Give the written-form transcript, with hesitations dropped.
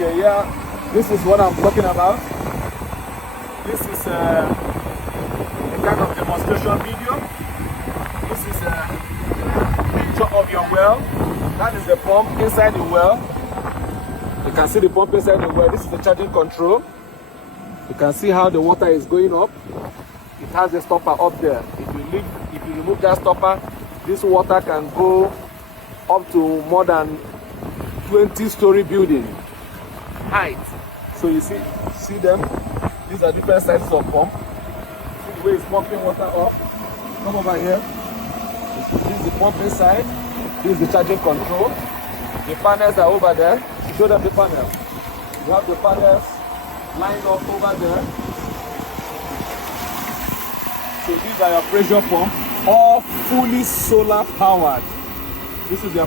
Okay, yeah, this is what I'm talking about. This is a kind of demonstration video. This is a picture of your well. That is the pump inside the well. You can see the pump inside the well. This is the charging control. You can see how the water is going up. It has a stopper up there. If you remove that stopper, this water can go up to more than 20-story building height. So you see them. These are different sizes of pump. See the way it's pumping water up. Come over here. This is the pump inside. This is the charging control. The panels are over there. Show them the panels. You have the panels lined up over there. So these are your pressure pump, all fully solar powered. This is their